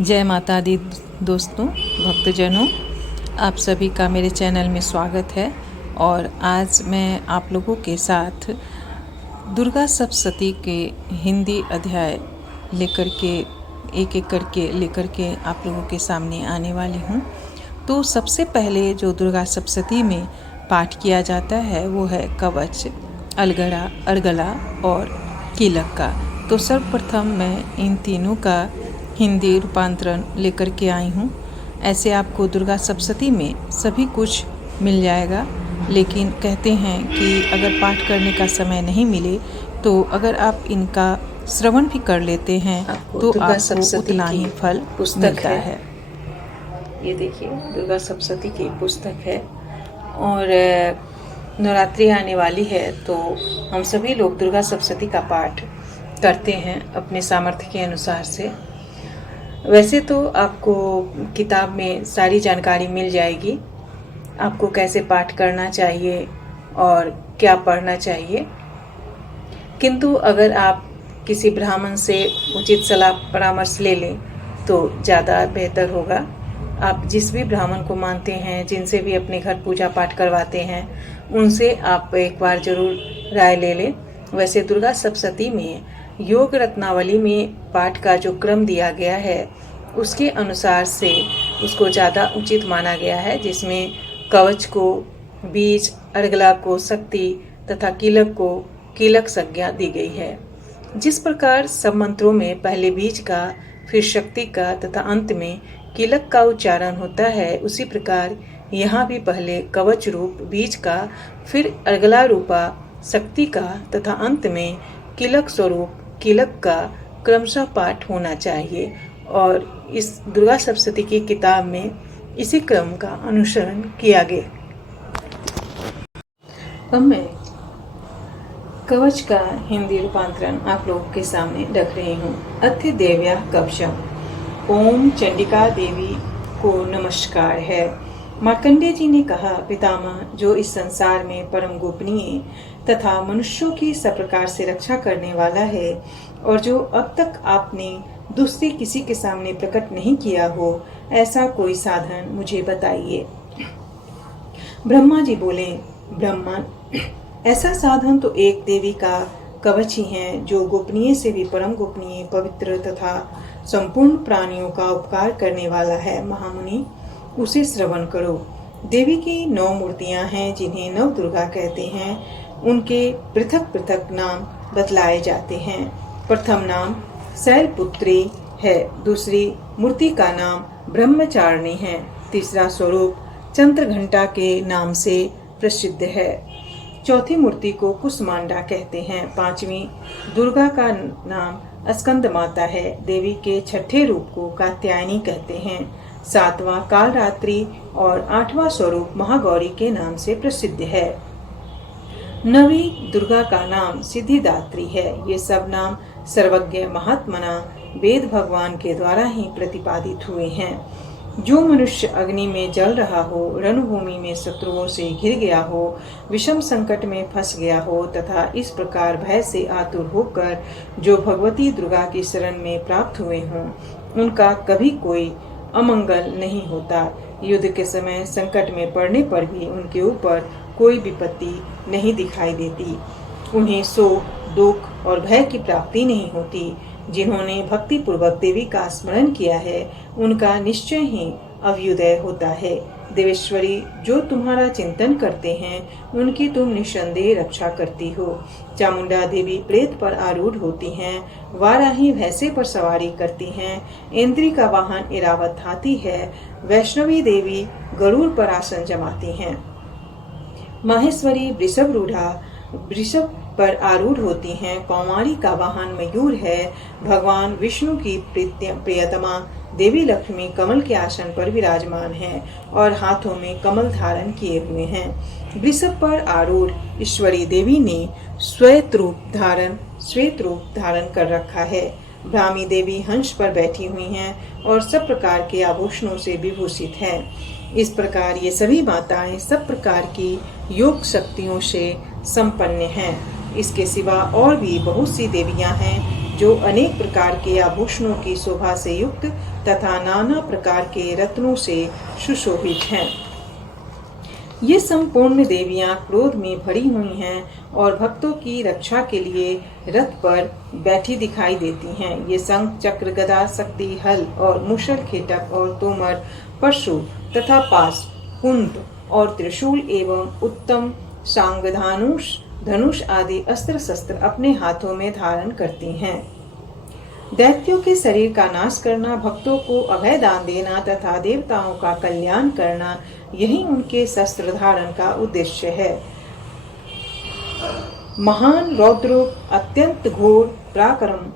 जय माता दी दोस्तों, भक्तजनों, आप सभी का मेरे चैनल में स्वागत है। और आज मैं आप लोगों के साथ दुर्गा सप्तशती के हिंदी अध्याय लेकर के एक करके लेकर के आप लोगों के सामने आने वाली हूँ। तो सबसे पहले जो दुर्गा सप्तशती में पाठ किया जाता है वो है कवच, अलगड़ा, अर्गला और कीलक का। तो सर्वप्रथम मैं इन तीनों का हिंदी रूपांतरण लेकर के आई हूँ। ऐसे आपको दुर्गा सप्तशती में सभी कुछ मिल जाएगा, लेकिन कहते हैं कि अगर पाठ करने का समय नहीं मिले तो अगर आप इनका श्रवण भी कर लेते हैं तो आपको उतना ही फल मिलता है। ये देखिए, दुर्गा सप्तशती की पुस्तक है और नवरात्रि आने वाली है तो हम सभी लोग दुर्गा सप्तशती का पाठ करते हैं अपने सामर्थ्य के अनुसार से। वैसे तो आपको किताब में सारी जानकारी मिल जाएगी, आपको कैसे पाठ करना चाहिए और क्या पढ़ना चाहिए, किंतु अगर आप किसी ब्राह्मण से उचित सलाह परामर्श ले लें तो ज़्यादा बेहतर होगा। आप जिस भी ब्राह्मण को मानते हैं, जिनसे भी अपने घर पूजा पाठ करवाते हैं, उनसे आप एक बार जरूर राय ले लें। वैसे दुर्गा सप्तशती में योग रत्नावली में पाठ का जो क्रम दिया गया है उसके अनुसार से उसको ज़्यादा उचित माना गया है, जिसमें कवच को बीज, अर्गला को शक्ति तथा कीलक को कीलक संज्ञा दी गई है। जिस प्रकार सब मंत्रों में पहले बीज का, फिर शक्ति का तथा अंत में कीलक का उच्चारण होता है, उसी प्रकार यहाँ भी पहले कवच रूप बीज का, फिर अर्गला रूपा शक्ति का तथा अंत में कीलक स्वरूप कीलक का क्रमशः पाठ होना चाहिए। और इस दुर्गा सप्तशती की किताब में इसी क्रम का अनुसरण किया गया। अब मैं कवच का हिंदी रूपांतरण आप लोगों के सामने रख रही हूँ। अथ देव्या कवचम। ओम चंडिका देवी को नमस्कार है। मार्कंडेय जी ने कहा, पितामह, जो इस संसार में परम गोपनीय तथा मनुष्यों की सब प्रकार से रक्षा करने वाला है और जो अब तक आपने दूसरे किसी के सामने प्रकट नहीं किया हो, ऐसा कोई साधन मुझे बताइए। ब्रह्मा जी बोले, ब्रह्मन, ऐसा साधन तो एक देवी का कवच ही है, जो गोपनीय से भी परम गोपनीय, पवित्र तथा संपूर्ण प्राणियों का उपकार करने वाला है। महामुनि, उसे श्रवण करो। देवी की 9 मूर्तियां हैं, जिन्हें नव दुर्गा कहते हैं। उनके पृथक पृथक नाम बतलाए जाते हैं। प्रथम नाम शैलपुत्री है, दूसरी मूर्ति का नाम ब्रह्मचारिणी है, तीसरा स्वरूप चंद्रघंटा के नाम से प्रसिद्ध है, चौथी मूर्ति को कुसमांडा कहते हैं, पांचवी दुर्गा का नाम स्कंद माता है, देवी के छठे रूप को कात्यायनी कहते हैं, सातवां कालरात्रि और 8वां स्वरूप महागौरी के नाम से प्रसिद्ध है। नवी दुर्गा का नाम सिद्धिदात्री है। ये सब नाम सर्वज्ञ महात्मना वेद भगवान के द्वारा ही प्रतिपादित हुए हैं। जो मनुष्य अग्नि में जल रहा हो, रणभूमि में शत्रुओं से घिर गया हो, विषम संकट में फंस गया हो तथा इस प्रकार भय से आतुर होकर जो भगवती दुर्गा की शरण में प्राप्त हुए हों, उनका कभी कोई अमंगल नहीं होता। युद्ध के समय संकट में पड़ने पर भी उनके ऊपर कोई विपत्ति नहीं दिखाई देती। उन्हें शोक, दुख और भय की प्राप्ति नहीं होती। जिन्होंने भक्ति पूर्वक देवी का स्मरण किया है, उनका निश्चय ही अभ्युदय होता है। देवेश्वरी, जो तुम्हारा चिंतन करते हैं, उनकी तुम निस्संदेह रक्षा करती हो। चामुंडा देवी प्रेत पर आरूढ़ होती हैं, वाराही भैंसे पर सवारी करती हैं, इंद्री का वाहन इरावत हाथी है, वैष्णवी देवी गरुड़ पर आसन जमाती हैं, माहेश्वरी वृषभ रूढ़ा वृषभ पर आरूढ़ होती हैं, कौमारी का वाहन मयूर है, भगवान विष्णु की प्रियतमा देवी लक्ष्मी कमल के आसन पर विराजमान है और हाथों में कमल धारण किए हुए हैं। वृषभ पर आरूढ़ ईश्वरी देवी ने श्वेत रूप धारण कर रखा है। ब्राह्मी देवी हंस पर बैठी हुई हैं और सब प्रकार के आभूषणों से विभूषित है। इस प्रकार ये सभी माताएं सब प्रकार की योग शक्तियों से संपन्न हैं। इसके सिवा और भी बहुत सी देवियां हैं जो अनेक प्रकार के आभूषणों की शोभा से युक्त तथा नाना प्रकार के रत्नों से सुशोभित हैं। ये संपूर्ण देवियां क्रोध में भरी हुई हैं और भक्तों की रक्षा के लिए रथ पर बैठी दिखाई देती हैं। ये शंख, चक्र, गदा, शक्ति, हल और मुशल, खेटक और तोमर, परशु तथा पास, कुंड और त्रिशूल एवं उत्तम सांगधानुष, धनुष आदि अस्त्र शस्त्र अपने हाथों में धारण करती हैं। दैत्यों के शरीर का नाश करना, भक्तों को अभय दान देना तथा देवताओं का कल्याण करना, यही उनके शस्त्र धारण का उद्देश्य है। महान रौद्र, अत्यंत घोर पराक्रम,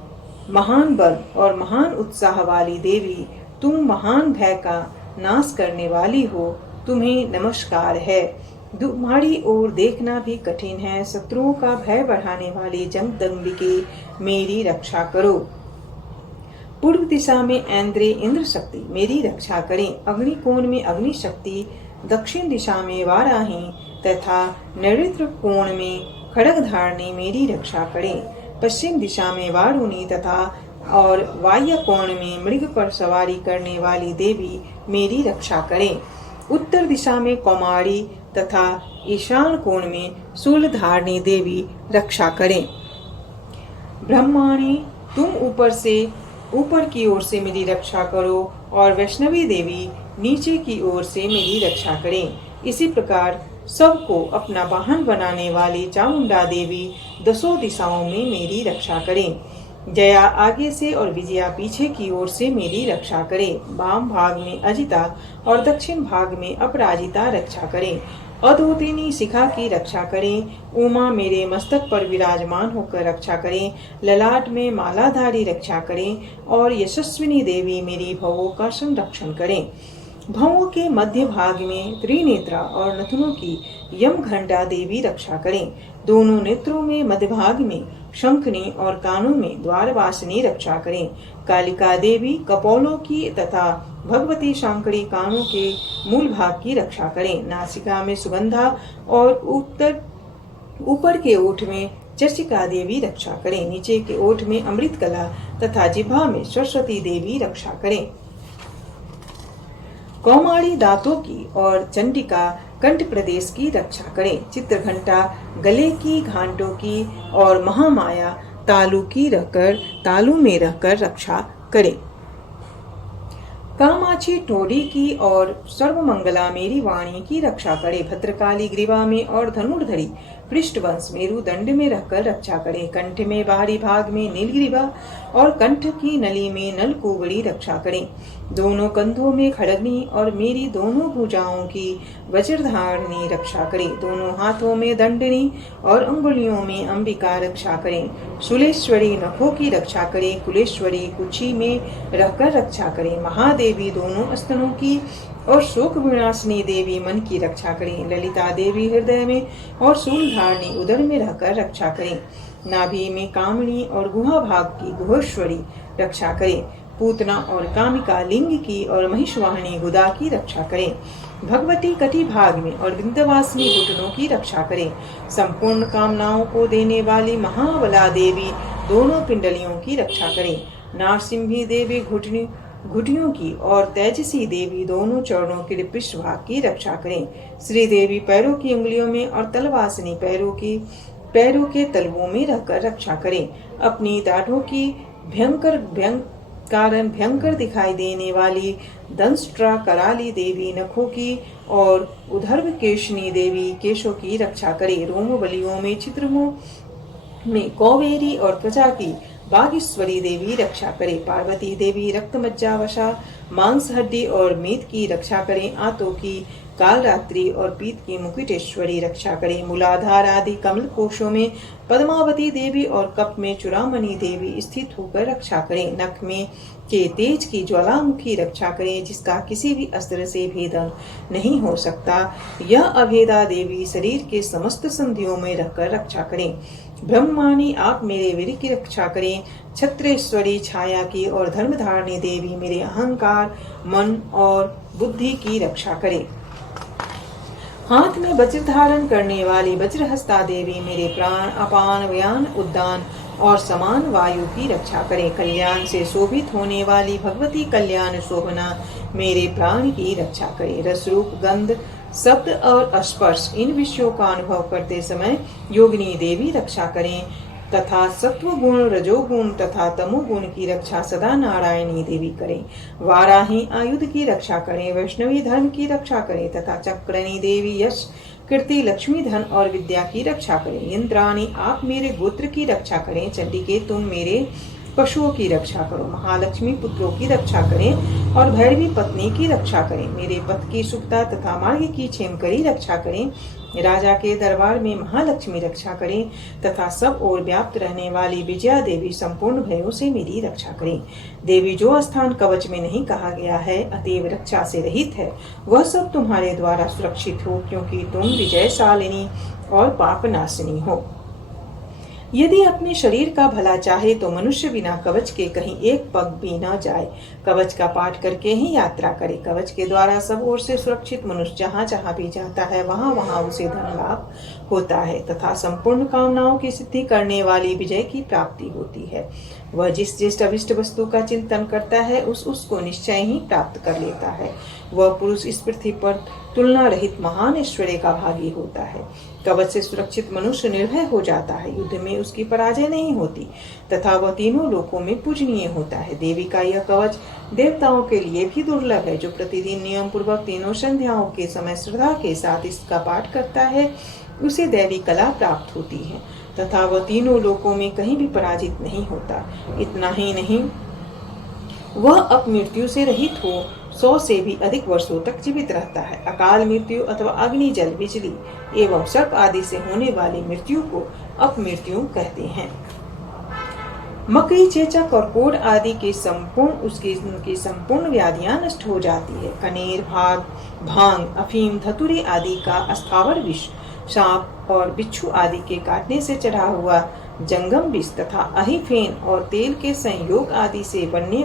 महान बल और महान उत्साह वाली देवी, तुम महान भय का नाश करने वाली हो, तुम्हें नमस्कार है। तुम्हारी ओर देखना भी कठिन है। शत्रुओं का भय बढ़ाने वाली जगदम्बिके, मेरी रक्षा करो। पूर्व दिशा में ऐन्द्रे इंद्र शक्ति, मेरी रक्षा करें। अग्निकोण में अग्नि शक्ति, दक्षिण दिशा में वाराही तथा नैऋत्य कोण में खड्गधारिणी, मेरी रक्षा करें। पश्चिम दिशा में वारुणी तथा और वायव्य कोण में मृग पर सवारी करने वाली देवी, मेरी रक्षा करें। उत्तर दिशा में कौमारी तथा ईशान कोण में शूलधारिणी देवी रक्षा करें। ब्रह्माणी, तुम ऊपर की ओर से मेरी रक्षा करो और वैष्णवी देवी नीचे की ओर से मेरी रक्षा करें। इसी प्रकार सबको अपना वाहन बनाने वाली चामुंडा देवी दसों दिशाओं में मेरी रक्षा करें। जया आगे से और विजया पीछे की ओर से मेरी रक्षा करें। वाम भाग में अजिता और दक्षिण भाग में अपराजिता रक्षा करें। अधोतिनी शिखा की रक्षा करें। उमा मेरे मस्तक पर विराजमान होकर रक्षा करें। ललाट में मालाधारी रक्षा करें और यशस्विनी देवी मेरी भवों का संरक्षण करें। भवों के मध्य भाग में त्रिनेत्रा और नथुनों की यम घंटा देवी रक्षा करें। दोनों नेत्रों में मध्य भाग में शंखनी और कानों में द्वारवासिनी रक्षा करें। कालिका देवी कपोलों की तथा भगवती शांकड़ी कानों के मूल भाग की रक्षा करें। नासिका में सुगंधा और ऊपर के ओठ में चर्चिका देवी रक्षा करें। नीचे के ओठ में अमृत कला तथा जिह्वा में सरस्वती देवी रक्षा करें। कौमारी दांतों की और चंडिका कंठ प्रदेश की रक्षा करें। चित्रघंटा गले की घाटों की और महामाया तालू में रहकर रक्षा करें। कामाक्षी टोडी की और सर्वमंगला मेरी वाणी की रक्षा करे। भद्रकाली ग्रीवा में और धनुर्धरी पृष्ठवंश मेरुदंड में रहकर रक्षा करे। कंठ में बाहरी भाग में नीलग्रीवा और कंठ की नली में नलकूबड़ी रक्षा करें। दोनों कंधों में खड़गनी और मेरी दोनों भुजाओं की वज्रधारिणी रक्षा करें। दोनों हाथों में दंडनी और अंगुलियों में अंबिका रक्षा करें। शूलेश्वरी नखों की रक्षा करें। कुलेश्वरी कुची में रहकर रक्षा करें। महादेवी दोनों स्तनों की और शोक विनाशिनी देवी मन की रक्षा करें। ललिता देवी हृदय में और शूलधारिणी उदर में रहकर रक्षा करें। नाभि में कामनी और गुहा भाग की गुहेश्वरी रक्षा करें। पूतना और कामिका लिंग की और महिषवाहिनी गुदा की रक्षा करें। भगवती कटी भाग में और विंध्यवासिनी घुटनों की रक्षा करें। संपूर्ण कामनाओं को देने वाली महाबला देवी दोनों पिंडलियों की रक्षा करें। नारसिंही देवी घुटियों की और तेजसी देवी दोनों चरणों के पृष्ठभाग की रक्षा करें। श्री देवी पैरों की उंगलियों में और तलवासिनी पैरों के तलवों में रहकर रक्षा करें। अपनी दाढ़ों की भयंकर दिखाई देने वाली दंष्ट्रा कराली देवी नखों की और उधर्व केशनी देवी केशों की रक्षा करे। रोम बलियों में चित्रमों में कौवेरी और त्वचा की बागेश्वरी देवी रक्षा करे। पार्वती देवी रक्त मज्जा वशा मांस हड्डी और मीत की रक्षा करें। आंतों की कालरात्रि और पीत की मुकुटेश्वरी रक्षा करें। मूलाधार आदि कमल कोशों में पद्मावती देवी और कप में चूड़ामणि देवी स्थित होकर रक्षा करें। नख में के तेज की ज्वालामुखी रक्षा करें, जिसका किसी भी अस्त्र से भेदन नहीं हो सकता। यह अभेदा देवी शरीर के समस्त संधियों में रहकर रक्षा करें। ब्रह्माणी आप मेरे वीर की रक्षा करें। छत्रेश्वरी छाया की और धर्मधारिणी देवी मेरे अहंकार मन और बुद्धि की रक्षा करें। हाथ में वज्र धारण करने वाली वज्रहस्ता देवी मेरे प्राण अपान व्यान उद्दान और समान वायु की रक्षा करे। कल्याण से शोभित होने वाली भगवती कल्याण शोभना मेरे प्राण की रक्षा करे। रस रूप गंध शब्द और स्पर्श इन विषयों का अनुभव करते समय योगिनी देवी रक्षा करें तथा सत्व गुण रजोगुण तथा तमोगुण की रक्षा सदा नारायणी देवी करें। वाराही आयुध की रक्षा करें, वैष्णवी धर्म की रक्षा करें तथा चक्रणी देवी यश कीर्ति लक्ष्मी धन और विद्या की रक्षा करें। इंद्राणी आप मेरे गोत्र की रक्षा करें। चंडिके तुम मेरे पशुओं की रक्षा करो। महालक्ष्मी पुत्रों की रक्षा करें और भैरवी पत्नी की रक्षा करें। मेरे पथ की सुखता तथा मार्ग की क्षेमकरी रक्षा करें। राजा के दरबार में महालक्ष्मी रक्षा करें तथा सब ओर व्याप्त रहने वाली विजया देवी संपूर्ण भयों से मेरी रक्षा करें। देवी जो स्थान कवच में नहीं कहा गया है अतएव रक्षा से रहित है, वह सब तुम्हारे द्वारा सुरक्षित हो, क्योंकि तुम विजयशालिनी और पापनाशिनी हो। यदि अपने शरीर का भला चाहे तो मनुष्य बिना कवच के कहीं एक पग भी न जाए। कवच का पाठ करके ही यात्रा करे। कवच के द्वारा सब ओर से सुरक्षित मनुष्य जहाँ जहाँ भी जाता है वहाँ वहाँ उसे धन लाभ होता है तथा संपूर्ण कामनाओं की सिद्धि करने वाली विजय की प्राप्ति होती है। वह जिस जिस अभिष्ट वस्तु का चिंतन करता है उसको निश्चय ही प्राप्त कर लेता है। वह पुरुष इस पृथ्वी पर तुलना रहित महान ऐश्वर्य का भागी होता है। कवच से सुरक्षित मनुष्य निर्भय हो जाता है, युद्ध में उसकी पराजय नहीं होती तथा वह तीनों लोकों में पूजनीय होता है। देवी का यह कवच देवताओं के लिए भी दुर्लभ है। जो प्रतिदिन नियम पूर्वक तीनों संध्याओं के समय श्रद्धा के साथ इसका पाठ करता है उसे दैवी कला प्राप्त होती है तथा वह तीनों लोकों में कहीं भी पराजित नहीं होता। इतना ही नहीं, वह अपमृत्यु से रहित हो 100 से भी अधिक वर्षों तक जीवित रहता है। अकाल मृत्यु अथवा अग्नि जल बिजली एवं सर्प आदि से होने वाली मृत्यु को अपमृत्यु कहते हैं। मकड़ी चेचक और कोढ़ आदि के उसकी संपूर्ण व्याधियां नष्ट हो जाती है। कनेर भांग अफीम धतुरे आदि का अस्थावर विष, सांप और बिच्छू आदि के काटने से चढ़ा हुआ जंगम विष तथा अहिफेन और तेल के संयोग आदि से बनने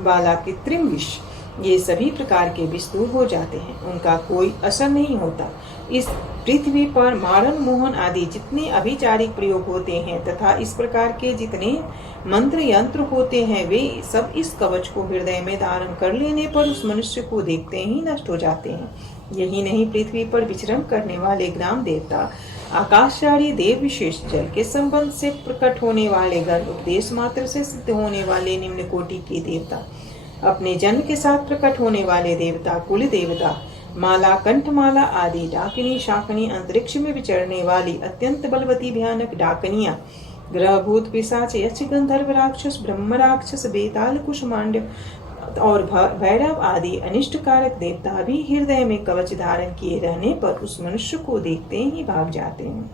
वाला कृत्रिम विष, ये सभी प्रकार के विष दूर हो जाते हैं, उनका कोई असर नहीं होता। इस पृथ्वी पर मारण मोहन आदि जितने अभिचारिक प्रयोग होते हैं तथा इस प्रकार के जितने मंत्र यंत्र होते हैं वे सब इस कवच को हृदय में धारण कर लेने पर उस मनुष्य को देखते ही नष्ट हो जाते हैं। यही नहीं, पृथ्वी पर विचरण करने वाले ग्राम देवता, आकाशचारी देव, विशेष जल के संबंध से प्रकट होने वाले गण, उपदेश मात्र से सिद्ध होने वाले निम्न कोटि के देवता, अपने जन्म के साथ प्रकट होने वाले देवता, कुल देवता, माला कंठमाला आदि, डाकिनी शाकिनी, अंतरिक्ष में विचरने वाली अत्यंत बलवती भयानक डाकनिया, ग्रह भूत पिशाच, यक्ष गंधर्व राक्षस, ब्रह्म राक्षस, बेताल कुष्मांड और भैरव आदि अनिष्टकारक देवता भी हृदय में कवच धारण किए रहने पर उस मनुष्य को देखते ही भाग जाते हैं।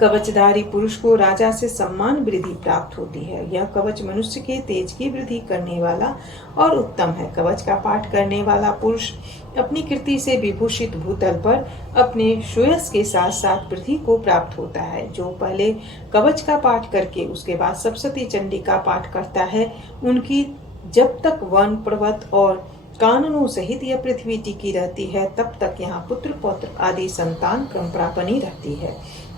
कवचधारी पुरुष को राजा से सम्मान वृद्धि प्राप्त होती है। यह कवच मनुष्य के तेज की वृद्धि करने वाला और उत्तम है। कवच का पाठ करने वाला पुरुष अपनी कीर्ति से विभूषित भूतल पर अपने श्रेयस के साथ साथ पृथ्वी को प्राप्त होता है। जो पहले कवच का पाठ करके उसके बाद सप्तशती चंडी का पाठ करता है, उनकी जब तक वन पर्वत और काननों सहित यह पृथ्वी टिकी रहती है तब तक यहाँ पुत्र पौत्र आदि संतान परंपरा बनी रहती है।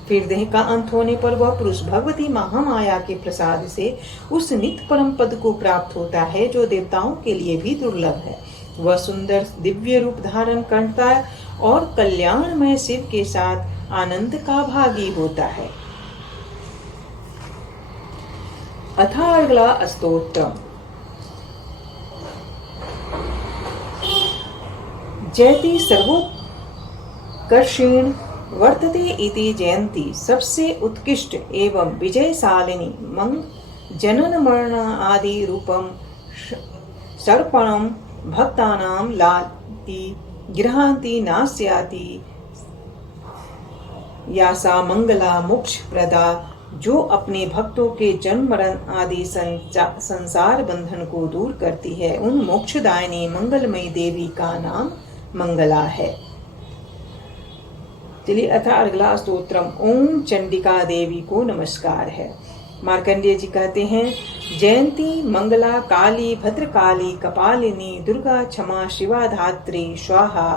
फिर देह का अंत होने पर वह पुरुष भगवती महामाया के प्रसाद से उस नित्य परम पद को प्राप्त होता है जो देवताओं के लिए भी दुर्लभ है। वह सुंदर दिव्य रूप धारण करता है और कल्याणमय शिव के साथ आनंद का भागी होता है। अथा अगला स्तोत्र। जयति सर्वोत्कर्षेण वर्तते इति जयंती, सबसे उत्कृष्ट एवं विजयशालिनी मंग जनन मरण आदि रूपम सर्पणम भक्तानां लाति गृहांति नास्याति यासा मंगला मोक्ष प्रदा, जो अपने भक्तों के जन्म मरण आदि संसार बंधन को दूर करती है, उन मोक्षदायिनी मंगलमयी देवी का नाम मंगला है। चलिए अथा अगला स्तोत्रम। ओम चंडिका देवी को नमस्कार है। मार्कंडेय जी कहते हैं, जयंती मंगला काली भद्रकाली कपालिनी दुर्गा क्षमा शिवा धात्री स्वाहा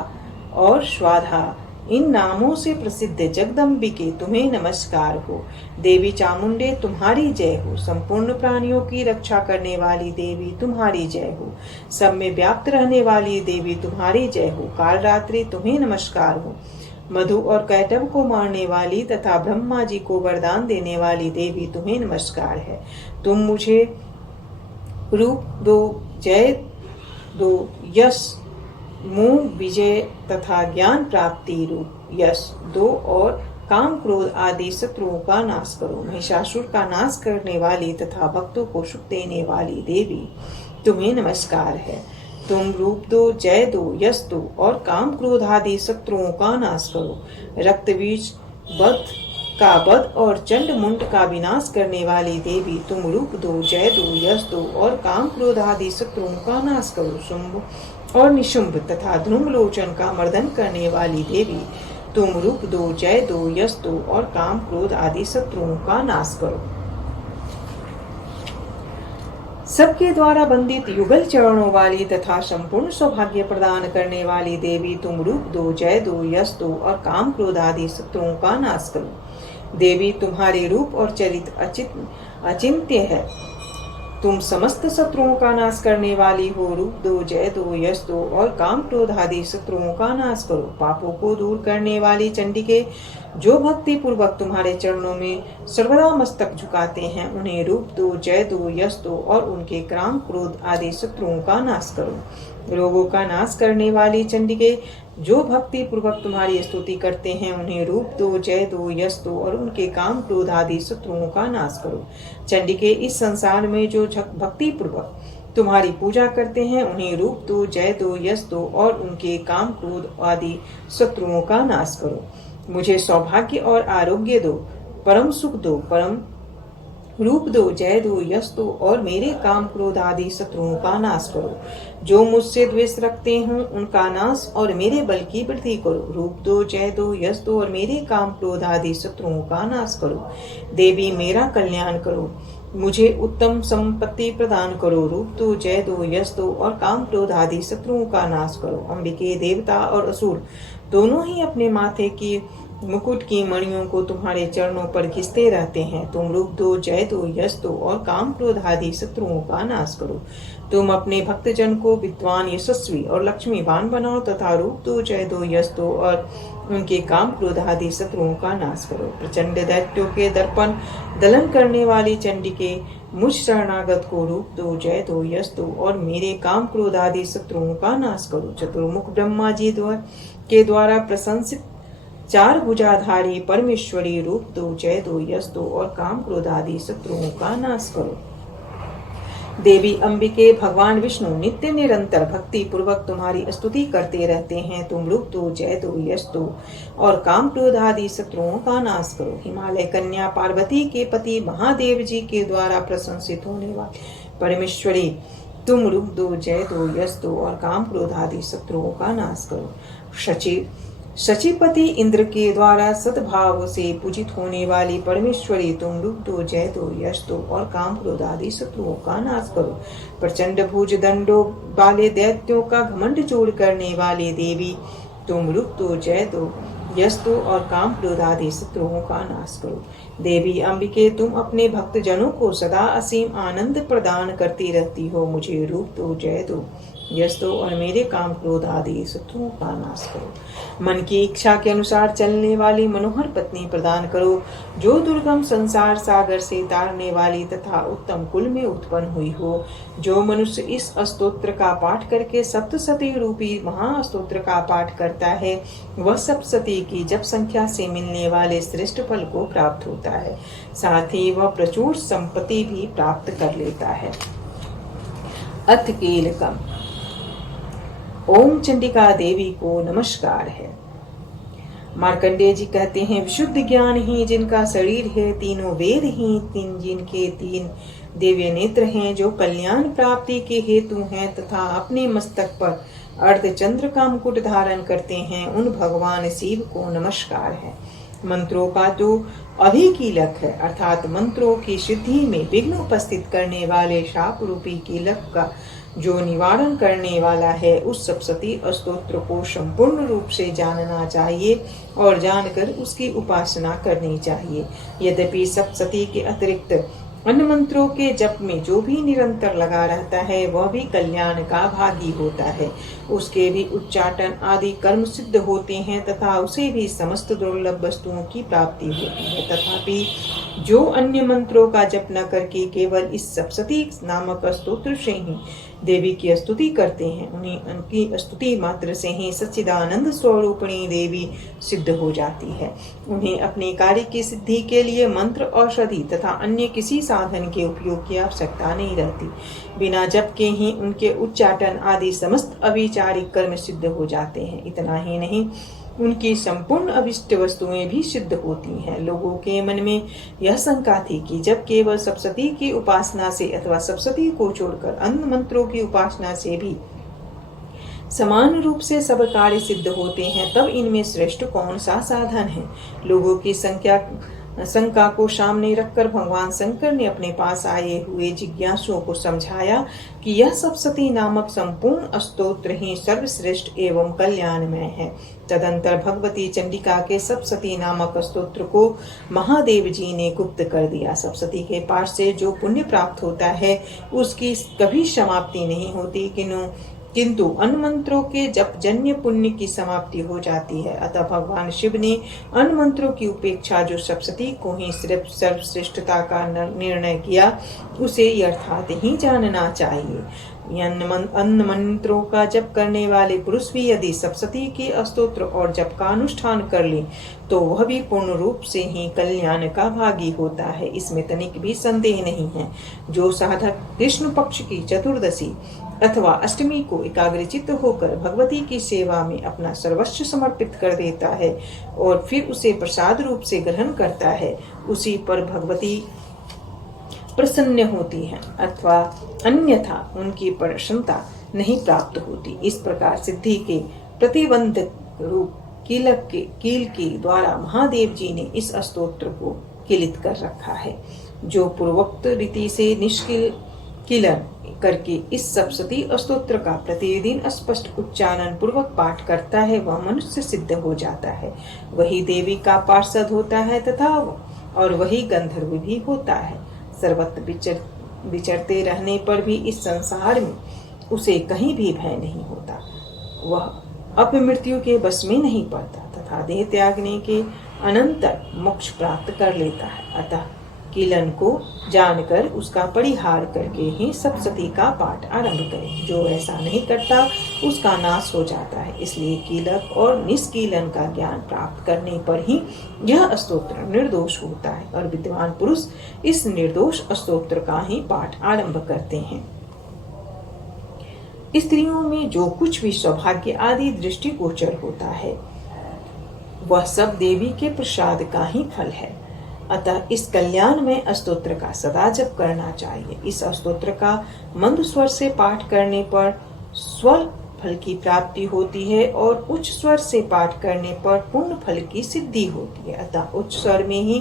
और स्वाधा, इन नामों से प्रसिद्ध जगदम्बिके तुम्हें नमस्कार हो। देवी चामुंडे तुम्हारी जय हो। संपूर्ण प्राणियों की रक्षा करने वाली देवी तुम्हारी जय हो। सब में व्याप्त रहने वाली देवी तुम्हारी जय हो। काल रात्रि तुम्हें नमस्कार हो। मधु और कैटव को मारने वाली तथा ब्रह्मा जी को वरदान देने वाली देवी तुम्हें नमस्कार है। तुम मुझे रूप दो, जय दो, यश, मोह विजय तथा ज्ञान प्राप्ति रूप यश दो और काम क्रोध आदि शत्रुओं का नाश करो। महिषासुर का नाश करने वाली तथा भक्तों को सुख देने वाली देवी तुम्हें नमस्कार है। तुम रूप दो, जय दो, यश दो और काम क्रोध आदि शत्रुओं का नाश करो। रक्तबीज बध का वध और चंड मुंड का विनाश करने वाली देवी तुम रूप दो, जय दो, यश दो और काम क्रोध आदि शत्रुओं का नाश करो। शुंभ और निशुंभ तथा ध्रुमलोचन का मर्दन करने वाली देवी तुम रूप दो, जय दो, यश दो और काम क्रोध आदि शत्रुओं का नाश करो। सबके द्वारा बंदित युगल चरणों वाली तथा संपूर्ण सौभाग्य प्रदान करने वाली देवी तुम रूप दो, जय दो, यश दो और काम क्रोध आदि शत्रुओं का नाश करो। देवी तुम्हारे रूप और चरित्र अचिंत्य है। तुम समस्त शत्रुओं का नाश करने वाली हो। रूप दो, जय दो, यश दो और काम क्रोध आदि शत्रुओं का नाश करो। पापों को दूर करने वाली चंडिके, जो भक्ति पूर्वक तुम्हारे चरणों में सर्वदा मस्तक झुकाते हैं, उन्हें रूप दो, जय दो, यश दो और उनके काम क्रोध आदि शत्रुओं का नाश करो। रोगों का नाश करने वाली चंडिके, जो भक्ति पूर्वक तुम्हारी स्तुति करते हैं, उन्हें रूप दो, जय दो, यश दो और उनके काम क्रोध आदि शत्रुओं का नाश करो। चंडिके, इस संसार में जो भक्ति पूर्वक तुम्हारी पूजा करते हैं, उन्हें रूप दो, जय दो, यश दो और उनके काम क्रोध आदि शत्रुओं का नाश करो। मुझे सौभाग्य और आरोग्य दो, परम सुख दो, परम रूप दो, जय दो, यश दो और मेरे काम क्रोध आदि शत्रुओं का नाश करो। जो मुझसे द्वेष रखते हों, उनका नाश और मेरे बल की वृद्धि करो। रूप दो, जय दो, यश दो और मेरे काम क्रोध आदि शत्रुओं का नाश करो। देवी, मेरा कल्याण करो, मुझे उत्तम संपत्ति प्रदान करो। रूप दो, जय दो, यश दो और काम क्रोध आदि शत्रुओं का नाश करो। अंबिके, देवता और असुर दोनों ही अपने माथे की मुकुट की मणियों को तुम्हारे चरणों पर घिसते रहते हैं। तुम रूप दो, जय दो, यश दो और काम क्रोध आदि शत्रुओं का नाश करो। तुम अपने भक्तजन को विद्वान, यशस्वी और लक्ष्मीवान बनाओ तथा रूप दो, जय दो, यश दो और उनके काम क्रोध आदि शत्रुओं का नाश करो। प्रचंड दैत्यों के दर्पण दलन करने वाली चंडिके, मुझ शरणागत को रूप दो, जय दो, यश दो और मेरे काम क्रोध आदि शत्रुओं का नाश करो। चतुर्मुख ब्रह्मा जी के द्वारा प्रशंसित चार भुजाधारी परमेश्वरी, रूप दो, जय दो, यश दो और काम क्रोध आदि शत्रुओं का नाश करो। देवी अंबिके, भगवान विष्णु नित्य निरंतर भक्ति पूर्वक तुम्हारी स्तुति करते रहते हैं। तुम रूप दो, जय दो, यश दो और काम क्रोध आदि शत्रुओं का नाश करो। हिमालय कन्या पार्वती के पति महादेव जी के द्वारा प्रशंसित होने वाली परमेश्वरी, तुम रूप दो, जय दो, यश दो और काम क्रोध आदि शत्रुओं का नाश करो। शचीपति इंद्र के द्वारा सद्भाव से पूजित होने वाली परमेश्वरी, तुम रूप दो, जय दो, यश दो और काम क्रोध आदि शत्रुओं का नाश करो। प्रचंड भुज दंडों वाले दैत्यों का घमंड चूर करने वाली देवी, तुम रूप दो, जय दो, यश दो और काम क्रोध आदि शत्रुओं का नाश करो। देवी अंबिके, तुम अपने भक्तजनों को सदा असीम आनंद प्रदान करती रहती हो। मुझे रूप दो, जय दो, यश दो और मेरे काम क्रोध आदि शत्रुओं का नाश करो। मन की इच्छा के अनुसार चलने वाली मनोहर पत्नी प्रदान करो, जो दुर्गम संसार सागर से तारने वाली तथा उत्तम कुल में उत्पन्न हुई हो। जो मनुष्य इस स्तोत्र का पाठ करके सप्तसती रूपी महास्तोत्र का पाठ करता है, वह सप्तसती की जप संख्या से मिलने वाले श्रेष्ठ फल को प्राप्त होता है। साथ ही वह प्रचुर संपत्ति भी प्राप्त कर लेता है। अथ कीलकम। ओम चंडिका देवी को नमस्कार है। मार्कंडेय जी कहते हैं, विशुद्ध ज्ञान ही जिनका शरीर है, तीनों वेद ही जिनके तीन दिव्य नेत्र हैं, जो कल्याण प्राप्ति के हेतु हैं तथा अपने मस्तक पर अर्धचंद्र का मुकुट धारण करते हैं, उन भगवान शिव को नमस्कार है। मंत्रों का तो अभिकीलक है, अर्थात मंत्रों की सिद्धि में विघ्न उपस्थित करने वाले शाप रूपी कीलक का जो निवारण करने वाला है, उस सप्तशती स्तोत्र को संपूर्ण रूप से जानना चाहिए और जानकर उसकी उपासना करनी चाहिए। यद्यपि सप्तशती के अतिरिक्त अन्य मंत्रों के जप में जो भी निरंतर लगा रहता है, वह भी कल्याण का भागी होता है। उसके भी उच्चाटन आदि कर्म सिद्ध होते हैं तथा उसे भी समस्त दुर्लभ वस्तुओं की प्राप्ति होती है। तथापि जो अन्य मंत्रों का जप न करके केवल इस सप्तशती नामक स्तोत्र से ही देवी की स्तुति करते हैं, उन्हें उनकी स्तुति मात्र से ही सच्चिदानंद स्वरूपिणी देवी सिद्ध हो जाती है। उन्हें अपने कार्य की सिद्धि के लिए मंत्र, औषधि तथा अन्य किसी साधन के उपयोग की आवश्यकता नहीं रहती। बिना जप के ही उनके उच्चाटन आदि समस्त अविचारिक कर्म सिद्ध हो जाते हैं। इतना ही नहीं, उनकी संपूर्ण अभिष्ट वस्तुएं भी सिद्ध होती हैं। लोगों के मन में यह शंका थी कि जब केवल सप्तशती की उपासना से अथवा सप्तशती को छोड़कर अन्य मंत्रों की उपासना से भी समान रूप से सब कार्य सिद्ध होते हैं, तब इनमें श्रेष्ठ कौन सा साधन है। लोगों की शंका को सामने रखकर भगवान शंकर ने अपने पास आए हुए जिज्ञासुओं को समझाया कि यह सप्तशती नामक संपूर्ण स्तोत्र ही सर्वश्रेष्ठ एवं कल्याणमय है। तदंतर भगवती चंडिका के सप्तशती नामक स्तोत्र को महादेव जी ने गुप्त कर दिया। सप्तशती के पाठ से जो पुण्य प्राप्त होता है, उसकी कभी समाप्ति नहीं होती, किंतु अन्य मंत्रों के जप जन्य पुण्य की समाप्ति हो जाती है। अतः भगवान शिव ने अन्य मंत्रों की उपेक्षा जो सप्तशती को ही सिर्फ सर्वश्रेष्ठता का निर्णय किया, उसे यथार्थ ही जानना चाहिए। अन्य मंत्रों का जप करने वाले पुरुष भी यदि सप्तशती के स्तोत्र और जप का अनुष्ठान कर ले, तो वह भी पूर्ण रूप से ही कल्याण का भागी होता है। इसमें तनिक भी संदेह नहीं है। जो साधक कृष्ण पक्ष की चतुर्दशी अथवा अष्टमी को एकाग्रचित्त होकर भगवती की सेवा में अपना सर्वस्व समर्पित कर देता है और फिर उसे प्रसाद रूप से ग्रहण करता है, उसी पर भगवती प्रसन्न होती है, अथवा अन्यथा उनकी प्रसन्नता नहीं प्राप्त होती। इस प्रकार सिद्धि के प्रतिबंधक रूप कील के द्वारा महादेव जी ने इस स्तोत्र को किलित कर रखा है। जो पूर्वोक्त रीति से निष्किलन करके इस सप्तशती स्तोत्र का प्रतिदिन स्पष्ट उच्चारण पूर्वक पाठ करता है, वह मनुष्य सिद्ध हो जाता है। वही देवी का पार्षद होता है तथा और वही गंधर्व भी होता है। सर्वत्र विचरते रहने पर भी इस संसार में उसे कहीं भी भय नहीं होता। वह अपमृत्यु के बस में नहीं पड़ता तथा देह त्यागने के अनंतर मोक्ष प्राप्त कर लेता है। अतः कीलन को जानकर उसका परिहार करके ही सप्तशती का पाठ आरंभ करें। जो ऐसा नहीं करता उसका नाश हो जाता है। इसलिए कीलक और निष्कीलन का ज्ञान प्राप्त करने पर ही यह स्तोत्र निर्दोष होता है और विद्वान पुरुष इस निर्दोष स्तोत्र का ही पाठ आरंभ करते हैं। स्त्रियों में जो कुछ भी सौभाग्य आदि दृष्टिगोचर होता है, वह सब देवी के प्रसाद का ही फल है। अतः इस कल्याण में स्तोत्र का सदा जप करना चाहिए। इस स्तोत्र का मंद स्वर से पाठ करने पर स्वर फल की प्राप्ति होती है और उच्च स्वर से पाठ करने पर पूर्ण फल की सिद्धि होती है। अतः उच्च स्वर में ही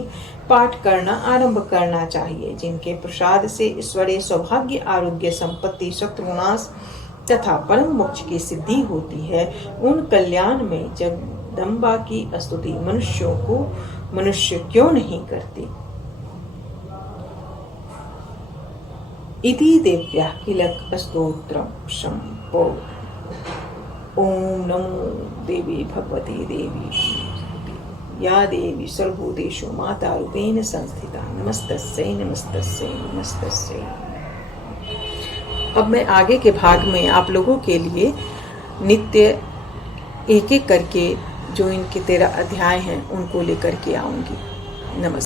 पाठ करना आरंभ करना चाहिए। जिनके प्रसाद से ईश्वरीय सौभाग्य, आरोग्य, संपत्ति, शत्रुनाश तथा परम मोक्ष की सिद्धि होती है, उन कल्याण में जगदम्बा की स्तुति मनुष्य क्यों नहीं करते। इति देव्या किलक स्तोत्रम संपूर्ण। ओम नमो देवी भगवती देवी या देवी सर्वभूतेषु माता रूपेण संस्थिता। नमस्तस्यै नमस्तस्यै नमस्तस्यै। अब मैं आगे के भाग में आप लोगों के लिए नित्य एक एक करके जो इनके 13 अध्याय हैं उनको लेकर के आऊंगी। नमस्कार।